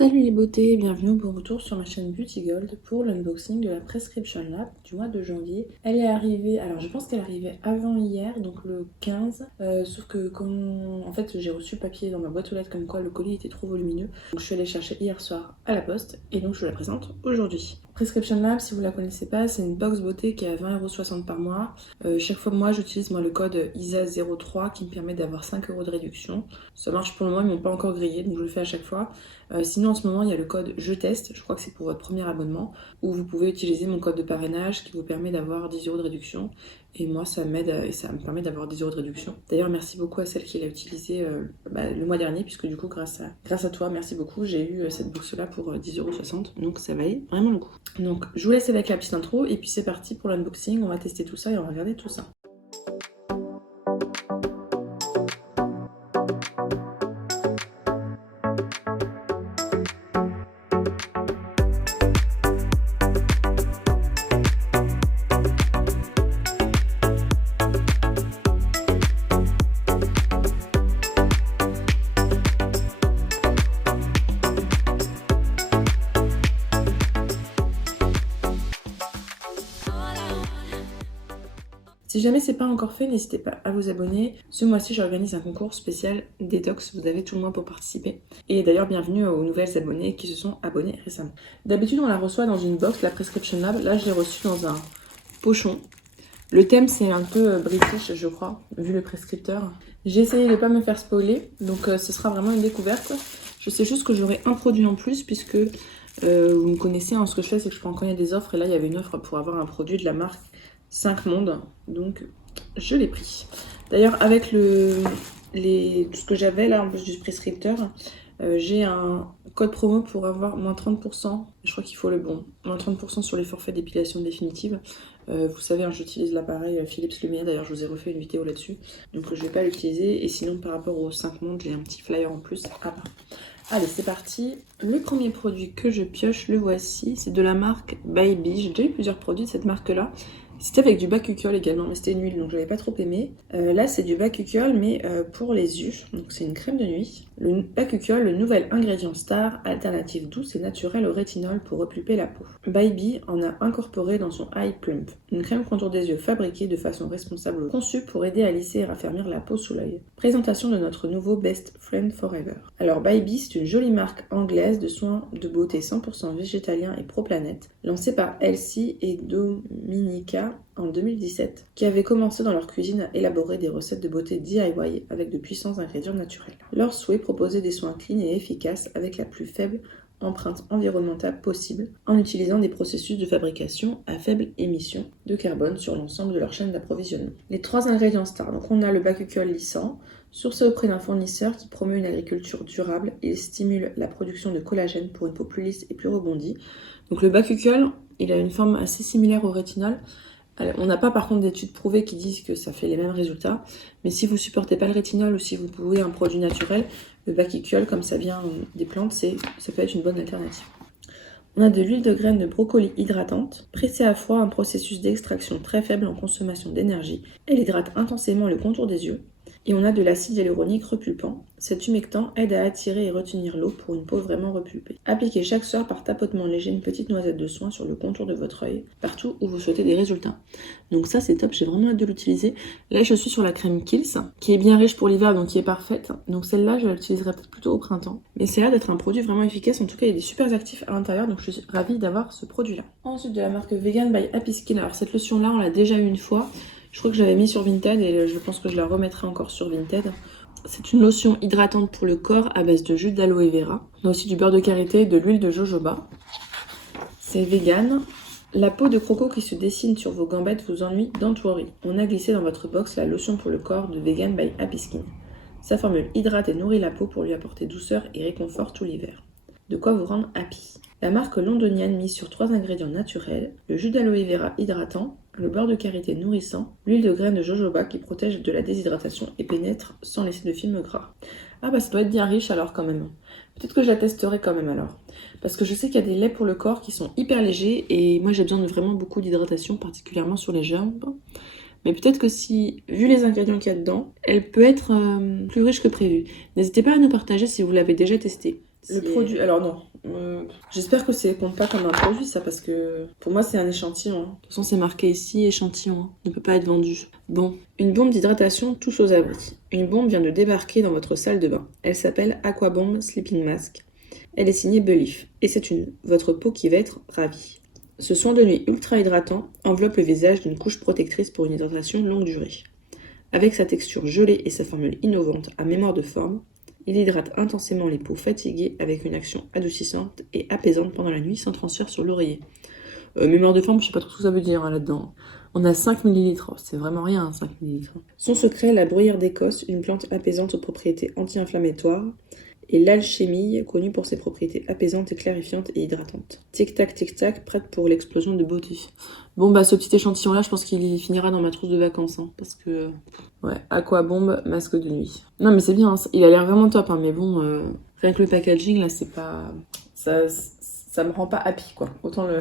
Salut les beautés, bienvenue au bon retour sur ma chaîne Beauty Gold pour l'unboxing de la Prescription Lab du mois de janvier. Elle est arrivée, alors je pense qu'elle arrivait avant hier, donc le 15, sauf que en fait j'ai reçu le papier dans ma boîte aux lettres comme quoi le colis était trop volumineux. Donc je suis allée chercher hier soir à la poste et donc je vous la présente aujourd'hui. Prescription Lab, si vous la connaissez pas, c'est une box beauté qui est à 20,60€ par mois. Chaque fois moi j'utilise le code ISA03 qui me permet d'avoir 5€ de réduction. Ça marche pour le moment, ils m'ont pas encore grillé donc je le fais à chaque fois. Sinon en ce moment il y a le code je teste, je crois que c'est pour votre premier abonnement, où vous pouvez utiliser mon code de parrainage qui vous permet d'avoir 10€ de réduction. Et moi ça m'aide et ça me permet d'avoir 10€ de réduction. D'ailleurs merci beaucoup à celle qui l'a utilisé le mois dernier, puisque du coup grâce à toi, merci beaucoup, j'ai eu cette bourse là pour 10,60€, donc ça valait vraiment le coup. Donc je vous laisse avec la petite intro et puis c'est parti pour l'unboxing, on va tester tout ça et on va regarder tout ça. Si jamais c'est pas encore fait, n'hésitez pas à vous abonner. Ce mois-ci, j'organise un concours spécial détox. Vous avez tout le mois pour participer. Et d'ailleurs, bienvenue aux nouvelles abonnées qui se sont abonnées récemment. D'habitude, on la reçoit dans une box, la Prescription Lab. Là, je l'ai reçue dans un pochon. Le thème, c'est un peu british, je crois, vu le prescripteur. J'ai essayé de ne pas me faire spoiler, donc ce sera vraiment une découverte. Je sais juste que j'aurai un produit en plus, puisque vous me connaissez, ce que je fais, c'est que je prends quand il y a des offres. Et là, il y avait une offre pour avoir un produit de la marque 5 Mondes, donc je l'ai pris. D'ailleurs avec tout ce que j'avais là en plus du prescripteur, j'ai un code promo pour avoir moins 30%, je crois qu'il faut le bon, moins 30% sur les forfaits d'épilation définitive. Vous savez, j'utilise l'appareil Philips Lumia, d'ailleurs je vous ai refait une vidéo là-dessus, donc je ne vais pas l'utiliser. Et sinon par rapport aux 5 Mondes, j'ai un petit flyer en plus à part. Allez, c'est parti. Le premier produit que je pioche, le voici, c'est de la marque Baby. J'ai déjà eu plusieurs produits de cette marque-là. C'était avec du bakuchiol également, mais c'était une huile, donc je n'avais pas trop aimé. Là, c'est du bakuchiol, mais pour les yeux. Donc c'est une crème de nuit. Le bakuchiol, le nouvel ingrédient star, alternative douce et naturelle au rétinol pour repulper la peau. Baby en a incorporé dans son Eye Plump, une crème contour des yeux fabriquée de façon responsable, conçue pour aider à lisser et raffermir la peau sous l'œil. Présentation de notre nouveau Best Friend Forever. Alors Baby, c'est une jolie marque anglaise de soins de beauté 100% végétalien et pro-planète, lancée par Elsie et Dominica en 2017, qui avaient commencé dans leur cuisine à élaborer des recettes de beauté DIY avec de puissants ingrédients naturels. Leur souhait, proposer des soins clean et efficaces avec la plus faible empreinte environnementale possible, en utilisant des processus de fabrication à faible émission de carbone sur l'ensemble de leur chaîne d'approvisionnement. Les 3 ingrédients stars, donc on a le bakuchiol lissant, sourcé auprès d'un fournisseur qui promeut une agriculture durable et stimule la production de collagène pour une peau plus lisse et plus rebondie. Donc le bakuchiol, il a une forme assez similaire au rétinol. On n'a pas par contre d'études prouvées qui disent que ça fait les mêmes résultats, mais si vous supportez pas le rétinol ou si vous pouvez un produit naturel, le bakuchiol, comme ça vient des plantes, ça peut être une bonne alternative. On a de l'huile de graines de brocoli hydratante, pressée à froid, un processus d'extraction très faible en consommation d'énergie. Elle hydrate intensément le contour des yeux. Et on a de l'acide hyaluronique repulpant. Cet humectant aide à attirer et retenir l'eau pour une peau vraiment repulpée. Appliquez chaque soir par tapotement léger une petite noisette de soin sur le contour de votre œil, partout où vous souhaitez des résultats. Donc ça c'est top, j'ai vraiment hâte de l'utiliser. Là je suis sur la crème Kiehl's, qui est bien riche pour l'hiver, donc qui est parfaite. Donc celle-là je l'utiliserai peut-être plutôt au printemps. Mais c'est là d'être un produit vraiment efficace, en tout cas il y a des super actifs à l'intérieur, donc je suis ravie d'avoir ce produit-là. Ensuite de la marque Vegan by Happy Skin, alors cette lotion-là on l'a déjà eu une fois. Je crois que j'avais mis sur Vinted et je pense que je la remettrai encore sur Vinted. C'est une lotion hydratante pour le corps à base de jus d'aloe vera. On a aussi du beurre de karité et de l'huile de jojoba. C'est vegan. La peau de croco qui se dessine sur vos gambettes vous ennuie, don't worry. On a glissé dans votre box la lotion pour le corps de Vegan by Happy Skin. Sa formule hydrate et nourrit la peau pour lui apporter douceur et réconfort tout l'hiver. De quoi vous rendre happy. La marque londonienne mise sur 3 ingrédients naturels, le jus d'aloe vera hydratant, le beurre de karité nourrissant, l'huile de graines de jojoba qui protège de la déshydratation et pénètre sans laisser de film gras. Ah bah ça doit être bien riche alors quand même. Peut-être que je la testerai quand même alors. Parce que je sais qu'il y a des laits pour le corps qui sont hyper légers et moi j'ai besoin de vraiment beaucoup d'hydratation, particulièrement sur les jambes. Mais peut-être que si, vu les ingrédients qu'il y a dedans, elle peut être plus riche que prévu. N'hésitez pas à nous partager si vous l'avez déjà testé. Le produit, alors non. J'espère que c'est compte pas comme un produit ça parce que pour moi c'est un échantillon. De toute façon c'est marqué ici échantillon, ne peut pas être vendu. Bon, une bombe d'hydratation tous aux abris. Une bombe vient de débarquer dans votre salle de bain. Elle s'appelle Aquabomb Sleeping Mask. Elle est signée Belief et c'est votre peau qui va être ravie. Ce soin de nuit ultra hydratant enveloppe le visage d'une couche protectrice pour une hydratation longue durée. Avec sa texture gelée et sa formule innovante à mémoire de forme, il hydrate intensément les peaux fatiguées avec une action adoucissante et apaisante pendant la nuit sans transfert sur l'oreiller. Mémoire de forme, je sais pas trop ce que ça veut dire là-dedans. On a 5 ml, c'est vraiment rien 5 ml. Son secret, la bruyère d'Écosse, une plante apaisante aux propriétés anti-inflammatoires, et l'alchimie, connue pour ses propriétés apaisantes et clarifiantes et hydratantes. Tic-tac, prête pour l'explosion de beauté. Bon bah ce petit échantillon-là, je pense qu'il finira dans ma trousse de vacances, hein, parce que... Ouais, Aquabomb, masque de nuit. Non mais c'est bien, hein, il a l'air vraiment top, hein, mais bon, rien que le packaging, là, c'est pas... Ça me rend pas happy, quoi. Autant le...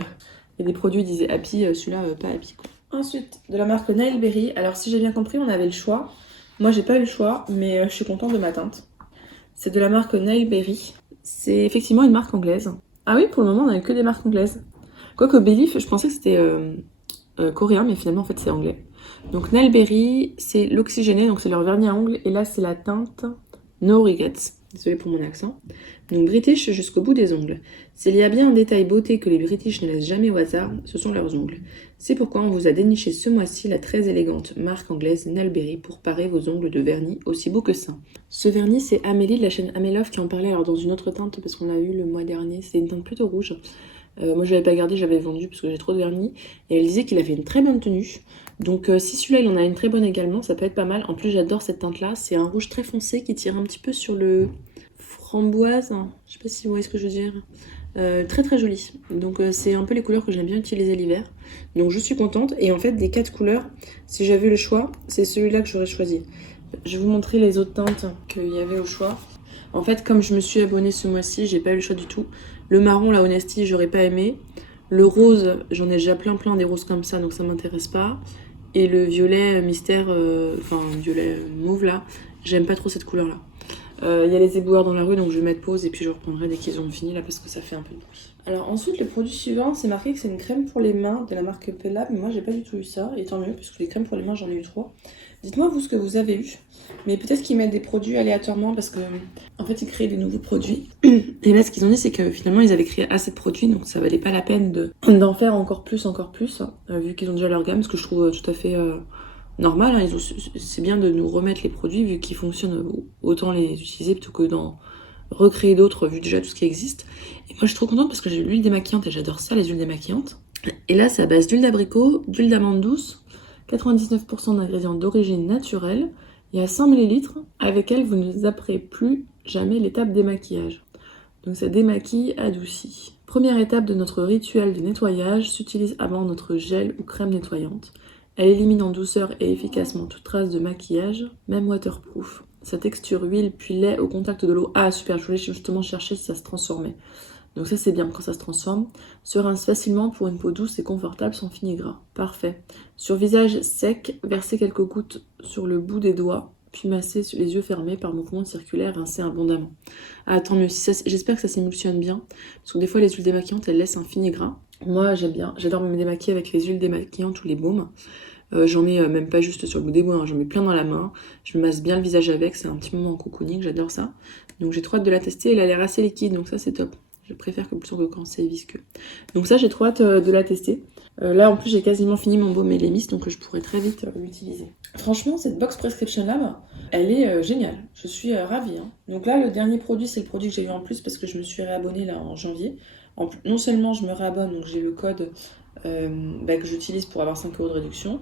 Il y a des produits, ils disaient happy, celui-là, pas happy, quoi. Ensuite, de la marque Nail Berry. Alors si j'ai bien compris, on avait le choix. Moi, j'ai pas eu le choix, mais je suis contente de ma teinte. C'est de la marque Nail Berry. C'est effectivement une marque anglaise. Ah oui, pour le moment, on n'a que des marques anglaises. Quoique Belief, je pensais que c'était coréen, mais finalement, en fait, c'est anglais. Donc Nail Berry, c'est l'oxygéné, donc c'est leur vernis à ongles. Et là, c'est la teinte No Regrets. Désolée pour mon accent. Donc British jusqu'au bout des ongles. S'il y a bien un détail beauté que les British ne laissent jamais au hasard, ce sont leurs ongles. C'est pourquoi on vous a déniché ce mois-ci la très élégante marque anglaise Nail Berry pour parer vos ongles de vernis aussi beaux que ça. Ce vernis, c'est Amélie de la chaîne Amelove qui en parlait alors dans une autre teinte parce qu'on l'a eu le mois dernier. C'est une teinte plutôt rouge. Moi je l'avais pas gardé, j'avais vendu parce que j'ai trop de vernis. Et elle disait qu'il avait une très bonne tenue. Donc si celui-là il en a une très bonne également, ça peut être pas mal. En plus j'adore cette teinte là, c'est un rouge très foncé qui tire un petit peu sur le framboise. Je sais pas si vous voyez ce que je veux dire. Très très joli. Donc c'est un peu les couleurs que j'aime bien utiliser l'hiver. Donc je suis contente. Et en fait des 4 couleurs, si j'avais le choix, c'est celui-là que j'aurais choisi. Je vais vous montrer les autres teintes qu'il y avait au choix. En fait comme je me suis abonnée ce mois-ci, j'ai pas eu le choix du tout. Le marron, la Honesty, j'aurais pas aimé. Le rose, j'en ai déjà plein des roses comme ça, donc ça m'intéresse pas. Et le violet mystère, violet mauve là, j'aime pas trop cette couleur là. Il y a les éboueurs dans la rue, donc je vais mettre pause et puis je reprendrai dès qu'ils ont fini là parce que ça fait un peu de bruit. Alors ensuite, le produit suivant, c'est marqué que c'est une crème pour les mains de la marque Pella, mais moi j'ai pas du tout eu ça, et tant mieux, parce que les crèmes pour les mains j'en ai eu 3. Dites-moi vous ce que vous avez eu, mais peut-être qu'ils mettent des produits aléatoirement parce que en fait ils créent des nouveaux produits. Et là ce qu'ils ont dit c'est que finalement ils avaient créé assez de produits, donc ça valait pas la peine d'en faire encore plus, vu qu'ils ont déjà leur gamme, ce que je trouve tout à fait normal, hein. C'est bien de nous remettre les produits vu qu'ils fonctionnent, autant les utiliser plutôt que d'en recréer d'autres vu déjà tout ce qui existe. Et moi je suis trop contente parce que j'ai l'huile démaquillante et j'adore ça, les huiles démaquillantes. Et là c'est à base d'huile d'abricot, d'huile d'amande douce, 99% d'ingrédients d'origine naturelle, et à 100 ml, avec elle vous ne zapperez plus jamais l'étape démaquillage. Donc ça démaquille, adoucit. Première étape de notre rituel de nettoyage, s'utilise avant notre gel ou crème nettoyante. Elle élimine en douceur et efficacement toute trace de maquillage, même waterproof. Sa texture huile puis lait au contact de l'eau. Ah super, je voulais justement chercher si ça se transformait. Donc ça c'est bien quand ça se transforme. Se rince facilement pour une peau douce et confortable sans fini gras. Parfait. Sur visage sec, versez quelques gouttes sur le bout des doigts, puis massez les yeux fermés par mouvement circulaire, rincez abondamment. Ah tant mieux, j'espère que ça s'émulsionne bien. Parce que des fois les huiles démaquillantes elles laissent un fini gras. Moi j'aime bien, j'adore me démaquiller avec les huiles démaquillantes ou les baumes. J'en mets même pas juste sur le bout des doigts, hein, j'en mets plein dans la main. Je me masse bien le visage avec, c'est un petit moment en cocooning, j'adore ça. Donc j'ai trop hâte de la tester, elle a l'air assez liquide, donc ça c'est top. Je préfère que plutôt que quand c'est visqueux. Donc ça j'ai trop hâte de la tester. Là en plus j'ai quasiment fini mon baume Elemis, donc je pourrais très vite l'utiliser. Franchement cette box Prescription Lab, elle est géniale. Je suis ravie. Hein. Donc là le dernier produit c'est le produit que j'ai eu en plus parce que je me suis réabonnée là en janvier. Non seulement je me réabonne, donc j'ai le code que j'utilise pour avoir 5 € de réduction,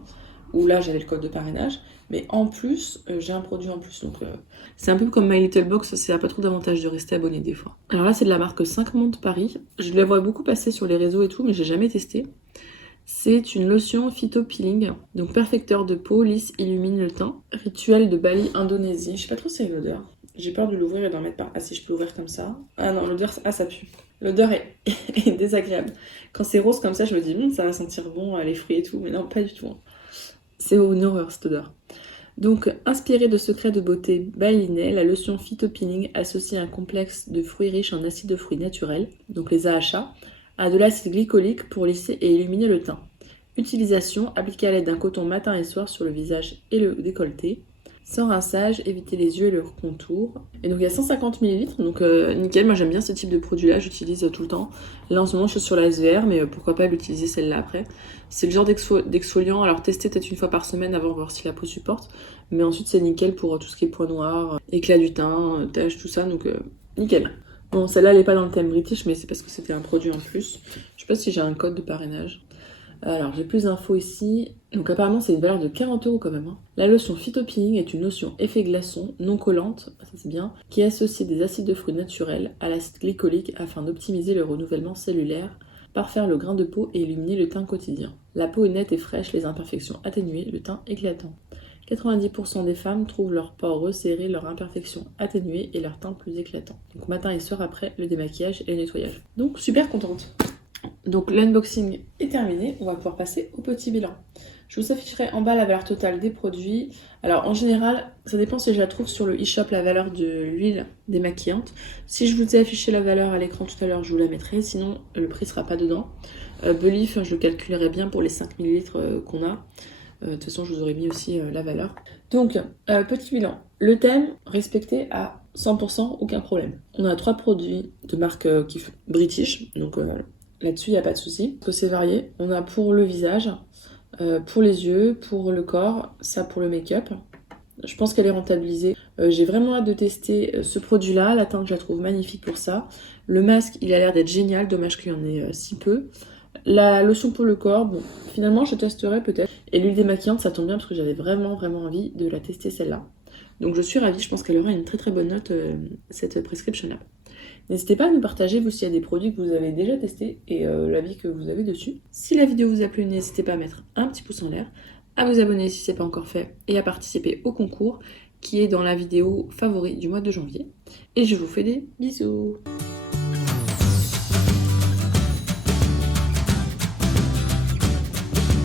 où là j'avais le code de parrainage, mais en plus j'ai un produit en plus, donc c'est un peu comme My Little Box, ça n'a pas trop d'avantage de rester abonné des fois. Alors là c'est de la marque 5 Mondes Paris, je la vois beaucoup passer sur les réseaux et tout, mais j'ai jamais testé. C'est une lotion phyto-peeling, donc perfecteur de peau, lisse, illumine le teint, rituel de Bali, Indonésie, je sais pas trop si c'est l'odeur. J'ai peur de l'ouvrir et d'en mettre par... Ah si je peux l'ouvrir comme ça. Ah non, l'odeur, ah ça pue. L'odeur est désagréable. Quand c'est rose comme ça, je me dis, ça va sentir bon, les fruits et tout. Mais non, pas du tout. Hein. C'est une horreur cette odeur. Donc, inspirée de Secrets de beauté Balinet, la lotion Phytopeeling associe un complexe de fruits riches en acides de fruits naturels, donc les AHA, à de l'acide glycolique pour lisser et illuminer le teint. Utilisation, appliquée à l'aide d'un coton matin et soir sur le visage et le décolleté. Sans rinçage, éviter les yeux et leurs contours. Et donc il y a 150 ml, donc nickel, moi j'aime bien ce type de produit là, j'utilise tout le temps. Là en ce moment je suis sur la SVR, mais pourquoi pas l'utiliser celle-là après. C'est le genre d'exfoliant, alors testez peut-être une fois par semaine avant de voir si la peau supporte. Mais ensuite c'est nickel pour tout ce qui est points noirs, éclat du teint, taches, tout ça, donc nickel. Bon, celle-là elle est pas dans le thème British, mais c'est parce que c'était un produit en plus. Je sais pas si j'ai un code de parrainage. Alors, j'ai plus d'infos ici. Donc, apparemment, c'est une valeur de 40 € quand même. Hein. La lotion Phytopeeling est une lotion effet glaçon, non collante, ça c'est bien, qui associe des acides de fruits naturels à l'acide glycolique afin d'optimiser le renouvellement cellulaire, parfaire le grain de peau et illuminer le teint quotidien. La peau est nette et fraîche, les imperfections atténuées, le teint éclatant. 90% des femmes trouvent leurs pores resserrés, leurs imperfections atténuées et leur teint plus éclatant. Donc, matin et soir après le démaquillage et le nettoyage. Donc, super contente. Donc l'unboxing est terminé, on va pouvoir passer au petit bilan. Je vous afficherai en bas la valeur totale des produits. Alors en général, ça dépend si je la trouve sur le e-shop, la valeur de l'huile démaquillante. Si je vous ai affiché la valeur à l'écran tout à l'heure, je vous la mettrai, sinon le prix sera pas dedans. Belif, je le calculerai bien pour les 5 ml qu'on a. De toute façon, je vous aurais mis aussi la valeur. Donc, petit bilan. Le thème, respecté à 100%, aucun problème. On a 3 produits de marque British, donc là-dessus, il n'y a pas de souci. Que c'est varié. On a pour le visage, pour les yeux, pour le corps, ça pour le make-up. Je pense qu'elle est rentabilisée. J'ai vraiment hâte de tester ce produit-là. La teinte, je la trouve magnifique pour ça. Le masque, il a l'air d'être génial. Dommage qu'il y en ait si peu. La lotion pour le corps, bon, finalement, je testerai peut-être. Et l'huile démaquillante, ça tombe bien parce que j'avais vraiment envie de la tester celle-là. Donc je suis ravie. Je pense qu'elle aura une très bonne note, cette prescription-là. N'hésitez pas à nous partager vous s'il y a des produits que vous avez déjà testés et l'avis que vous avez dessus. Si la vidéo vous a plu, n'hésitez pas à mettre un petit pouce en l'air, à vous abonner si ce n'est pas encore fait et à participer au concours qui est dans la vidéo favori du mois de janvier. Et je vous fais des bisous.